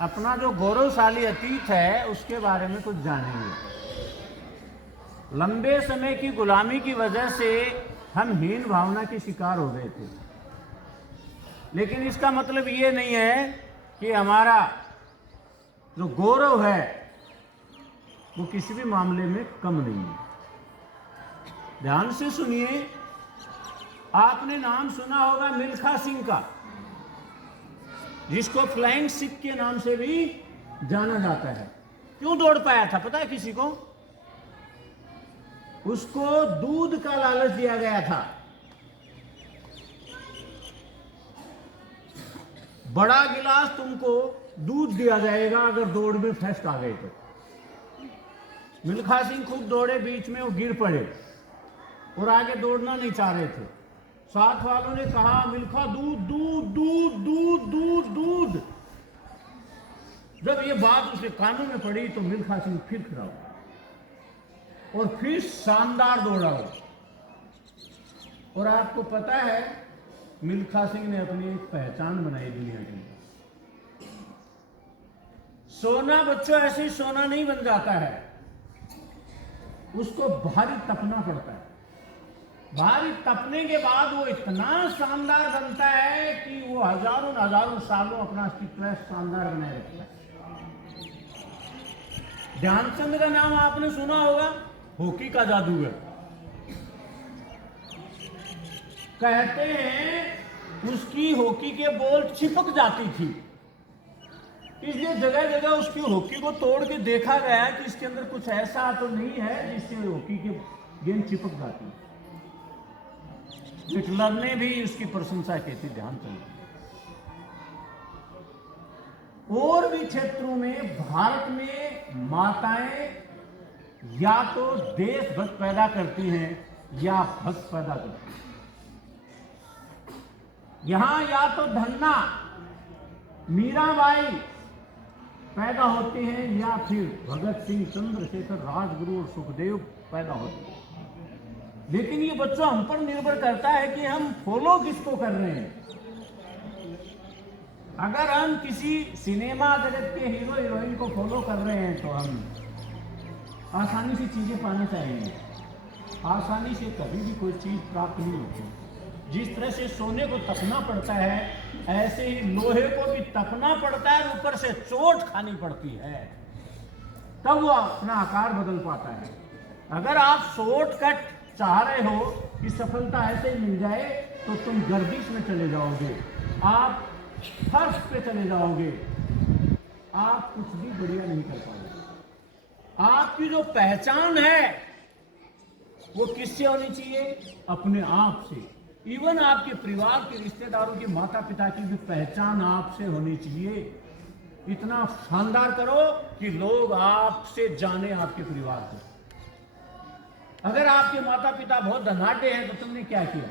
अपना जो गौरवशाली अतीत है उसके बारे में कुछ जानेंगे। लंबे समय की गुलामी की वजह से हम हीन भावना के शिकार हो गए थे, लेकिन इसका मतलब ये नहीं है कि हमारा जो गौरव है वो किसी भी मामले में कम नहीं है। ध्यान से सुनिए, आपने नाम सुना होगा मिल्खा सिंह का, जिसको फ्लाइंग सिख के नाम से भी जाना जाता है। क्यों दौड़ पाया था पता है किसी को? उसको दूध का लालच दिया गया था। बड़ा गिलास तुमको दूध दिया जाएगा अगर दौड़ में फर्स्ट आ गए तो। मिल्खा सिंह खूब दौड़े, बीच में वो गिर पड़े और आगे दौड़ना नहीं चाह रहे थे। साथ वालों ने कहा मिल्खा दूध दूध दूध दूध दूध दूध। जब ये बात उसके कानों में पड़ी तो मिल्खा सिंह फिर खड़ा हुआ और फिर शानदार दौड़ा हो। और आपको पता है मिल्खा सिंह ने अपनी एक पहचान बनाई दुनिया के अंदर। सोना बच्चों ऐसे ही सोना नहीं बन जाता है, उसको भारी तपना पड़ता है। भारी तपने के बाद वो इतना शानदार बनता है कि वो हजारों हजारों सालों अपना अस्तित्व शानदार बनाए रखता है। ध्यानचंद का नाम आपने सुना होगा, हॉकी का जादूगर। कहते हैं उसकी हॉकी के बॉल चिपक जाती थी, इसलिए जगह जगह उसकी हॉकी को तोड़ के देखा गया कि इसके अंदर कुछ ऐसा तो नहीं है जिससे हॉकी के गेंद चिपक जाती। हिटलर ने भी उसकी प्रशंसा की थी ध्यानचंद। और भी क्षेत्रों में भारत में माताएं या तो देशभक्त पैदा करती हैं या भक्त पैदा करती हैं। यहां या तो धन्ना मीराबाई पैदा होते हैं या फिर भगत सिंह, चंद्रशेखर, राजगुरु और सुखदेव पैदा होते हैं। लेकिन ये बच्चों हम पर निर्भर करता है कि हम फॉलो किसको कर रहे हैं। अगर हम किसी सिनेमा जगत के हीरो हीरोइन को फॉलो कर रहे हैं तो हम आसानी से चीजें पाना चाहेंगे। आसानी से कभी भी कोई चीज प्राप्त नहीं होती। जिस तरह से सोने को तपना पड़ता है, ऐसे ही लोहे को भी तपना पड़ता है, ऊपर से चोट खानी पड़ती है, तब वो अपना आकार बदल पाता है। अगर आप शॉर्टकट चाह रहे हो कि सफलता ऐसे ही मिल जाए तो तुम गर्दिश में चले जाओगे, आप फर्श पे चले जाओगे, आप कुछ भी बढ़िया नहीं कर पाओगे। आपकी जो पहचान है वो किससे होनी चाहिए? अपने आप से। इवन आपके परिवार के रिश्तेदारों के माता पिता की भी पहचान आपसे होनी चाहिए। इतना शानदार करो कि लोग आपसे जाने, आपके परिवार को। अगर आपके माता पिता बहुत धनाढ्य हैं तो तुमने क्या किया?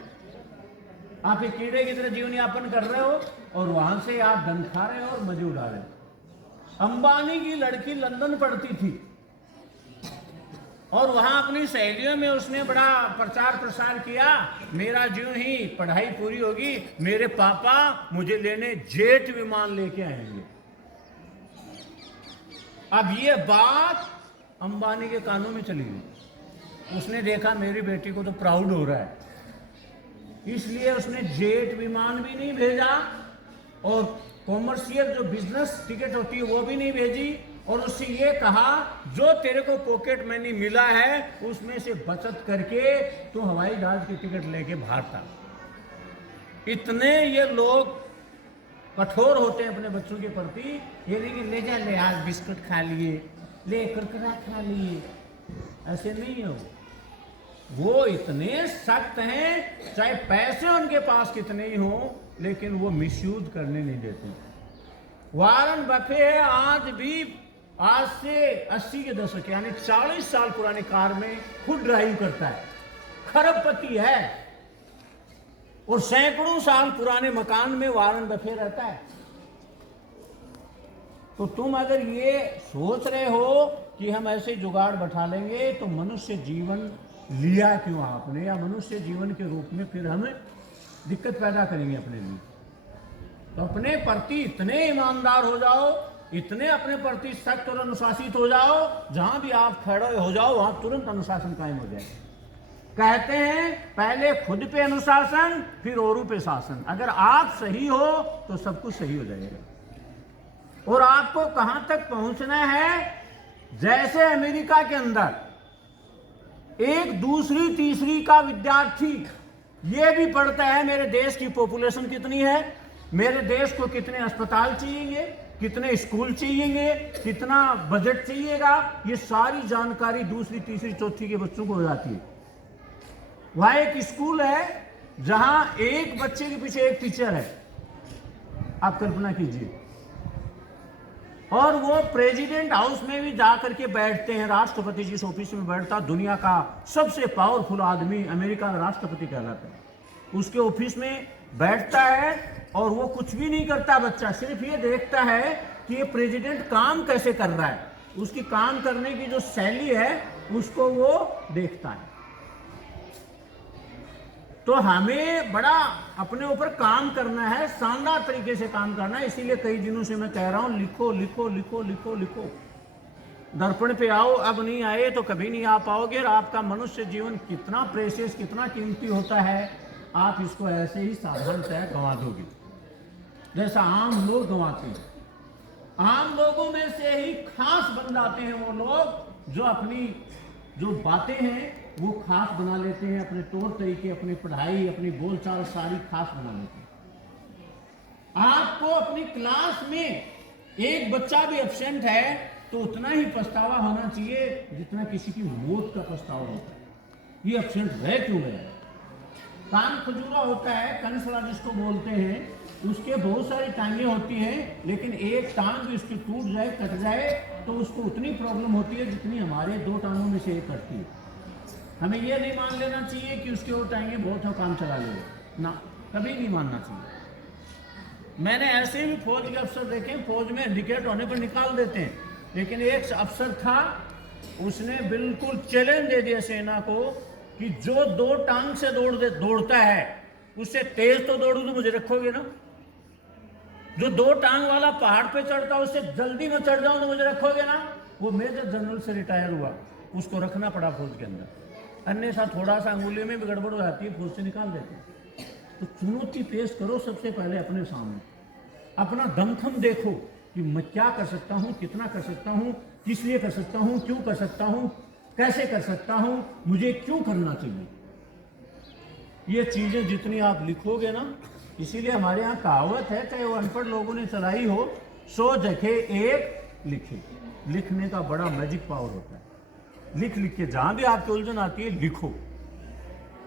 आप एक कीड़े की तरह जीवन यापन कर रहे हो और वहां से आप धन खा रहे हो और मजे उड़ा रहे हो। अंबानी की लड़की लंदन पढ़ती थी और वहां अपनी सहेलियों में उसने बड़ा प्रचार प्रसार किया, मेरा जो ही पढ़ाई पूरी होगी मेरे पापा मुझे लेने जेट विमान लेके आएंगे। अब ये बात अंबानी के कानों में चली गई। उसने देखा मेरी बेटी को तो प्राउड हो रहा है, इसलिए उसने जेट विमान भी नहीं भेजा और कॉमर्शियल जो बिजनेस टिकट होती है वो भी नहीं भेजी, और उससे ये कहा जो तेरे को पॉकेट मनी मिला है उसमें से बचत करके तू हवाई जहाज की टिकट लेके भागता। इतने ये लोग कठोर होते हैं अपने बच्चों के प्रति। ये नहीं कि ले जा, ले आज बिस्कुट खा लिए, ले कुरकुरा खा लिए, ऐसे नहीं हो। वो इतने सख्त हैं, चाहे पैसे उनके पास कितने ही हों, लेकिन वो मिसयूज करने नहीं देते। वारन बफे आज से 80 के दशक यानी 40 साल पुरानी कार में खुद ड्राइव करता है, खरबपति है, और सैकड़ों साल पुराने मकान में वारन बफे रहता है। तो तुम अगर ये सोच रहे हो कि हम ऐसे जुगाड़ बैठा लेंगे तो मनुष्य जीवन लिया क्यों आपने, या मनुष्य जीवन के रूप में फिर हम दिक्कत पैदा करेंगे अपने लिए। तो अपने प्रति इतने ईमानदार हो जाओ, इतने अपने प्रति सख्त और अनुशासित हो जाओ, जहां भी आप खड़े हो जाओ वहां तुरंत अनुशासन कायम हो जाए। कहते हैं पहले खुद पे अनुशासन, फिर औरों पे शासन। अगर आप सही हो तो सब कुछ सही हो जाएगा। और आपको कहां तक पहुंचना है? जैसे अमेरिका के अंदर एक दूसरी तीसरी का विद्यार्थी ये भी पढ़ता है मेरे देश की पॉपुलेशन कितनी है, मेरे देश को कितने अस्पताल चाहिए, कितने स्कूल चाहिए, कितना बजट चाहिएगा, ये सारी जानकारी दूसरी तीसरी चौथी के बच्चों को हो जाती है। वहां एक स्कूल है जहां एक बच्चे के पीछे एक टीचर है, आप कल्पना कीजिए। और वो प्रेसिडेंट हाउस में भी जाकर के बैठते हैं, राष्ट्रपति जिस ऑफिस में बैठता, दुनिया का सबसे पावरफुल आदमी अमेरिका का राष्ट्रपति कहलाता है, उसके ऑफिस में बैठता है और वो कुछ भी नहीं करता। बच्चा सिर्फ ये देखता है कि ये प्रेसिडेंट काम कैसे कर रहा है, उसकी काम करने की जो शैली है उसको वो देखता है। तो हमें बड़ा अपने ऊपर काम करना है, शानदार तरीके से काम करना है। इसीलिए कई दिनों से मैं कह रहा हूं लिखो लिखो लिखो लिखो लिखो। दर्पण पे आओ, अब नहीं आए तो कभी नहीं आ पाओगे। और आपका मनुष्य जीवन कितना प्रेशियस, कितना कीमती होता है, आप इसको ऐसे ही साधारणतः गंवा दोगे जैसा आम लोग गंवाते हैं। आम लोगों में से ही खास बन जाते हैं वो लोग जो अपनी जो बातें हैं वो खास बना लेते हैं, अपने तौर तरीके, अपनी पढ़ाई, अपनी बोलचाल सारी खास बना लेते हैं। आपको अपनी क्लास में एक बच्चा भी एब्सेंट है तो उतना ही पछतावा होना चाहिए जितना किसी की मौत का पछतावा होता है। ये एब्सेंट रह क्यों गया? कान खजूरा होता है, कंसड़ा जिसको बोलते हैं, उसके बहुत सारी टांगें होती हैं, लेकिन एक टांग भी उसकी टूट जाए, कट जाए तो उसको उतनी प्रॉब्लम होती है जितनी हमारे दो टांगों में से एक कटती है। हमें यह नहीं मान लेना चाहिए कि उसके वो टांगें बहुत हो काम चला लेगा ना, कभी नहीं मानना चाहिए। मैंने ऐसे भी फौज के अफसर देखे, फौज में हैंडीकैप होने पर निकाल देते हैं, लेकिन एक अफसर था उसने बिल्कुल चैलेंज दे दिया सेना को कि जो दो टांग से दौड़ता है उससे तेज तो दौड़ू तो मुझे रखोगे ना, जो दो टांग वाला पहाड़ पे चढ़ता उससे जल्दी में चढ़ जाऊं तो मुझे रखोगे ना। वो मेजर जनरल से रिटायर हुआ, उसको रखना पड़ा फौज के अंदर, अन्यथा थोड़ा सा अंगुली में भी गड़बड़ हो जाती है, फौज से निकाल देते हैं। तो चुनौती पेश करो सबसे पहले अपने सामने, अपना दमखम देखो कि मैं क्या कर सकता हूं, कितना कर सकता हूं, किस लिए कर सकता हूं, क्यों कर सकता हूं, कैसे कर सकता हूं, मुझे क्यों करना चाहिए। ये चीजें जितनी आप लिखोगे ना, इसीलिए हमारे यहाँ कहावत है, चाहे वो अनपढ़ लोगों ने चलाई हो, 100 जगह एक लिखे। लिखने का बड़ा मैजिक पावर होता है। लिख लिख के जहां भी आपकी उलझन आती है लिखो,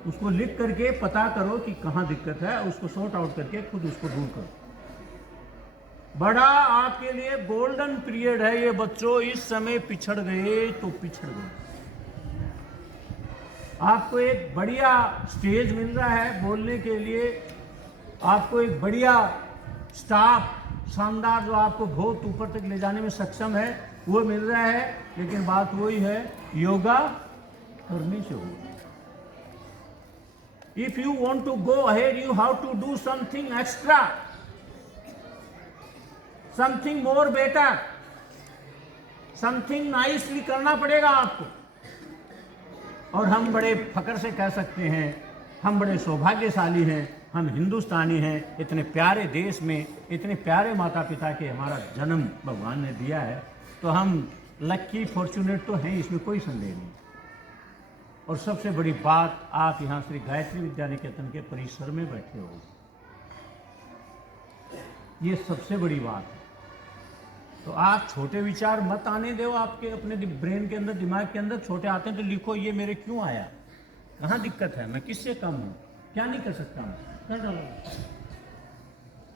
उसको लिख करके पता करो कि कहां दिक्कत है, उसको सॉर्ट आउट करके खुद उसको दूर करो। बड़ा आपके लिए गोल्डन पीरियड है ये बच्चों, इस समय पिछड़ गए तो पिछड़ गए। आपको एक बढ़िया स्टेज मिल रहा है बोलने के लिए, आपको एक बढ़िया स्टाफ शानदार जो आपको बहुत ऊपर तक ले जाने में सक्षम है वो मिल रहा है, लेकिन बात वही है, योगा करनी चाहिए। If you want to go ahead you have to do something extra, something more better, something nicely करना पड़ेगा आपको। और हम बड़े फक्र से कह सकते हैं, हम बड़े सौभाग्यशाली हैं, हम हिंदुस्तानी हैं, इतने प्यारे देश में इतने प्यारे माता पिता के हमारा जन्म भगवान ने दिया है, तो हम लक्की फॉर्चुनेट तो हैं, इसमें कोई संदेह नहीं। और सबसे बड़ी बात, आप यहाँ श्री गायत्री विद्या निकेतन के परिसर में बैठे हो, ये सबसे बड़ी बात है। तो आप छोटे विचार मत आने दो आपके अपने ब्रेन के अंदर, दिमाग के अंदर। छोटे आते हैं तो लिखो ये मेरे क्यों आया, कहाँ दिक्कत है, मैं किससे कम हूँ, क्या नहीं कर सकता हूँ, कर डालो।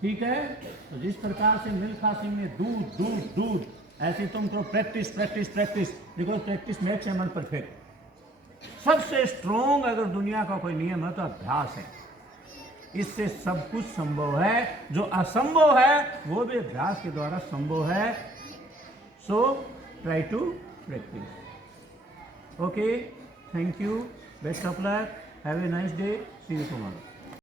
ठीक है, तो जिस प्रकार से मिल्खा सिंह ने दूध दूध दूध, ऐसे तुम करो प्रैक्टिस प्रैक्टिस प्रैक्टिस, देखो practice makes a man perfect. सबसे स्ट्रॉन्ग अगर दुनिया का कोई नियम है तो अभ्यास है। इससे सब कुछ संभव है, जो असंभव है वो भी अभ्यास के द्वारा संभव है। So try to practice. Okay, thank you, best of luck, have a nice day, see you tomorrow.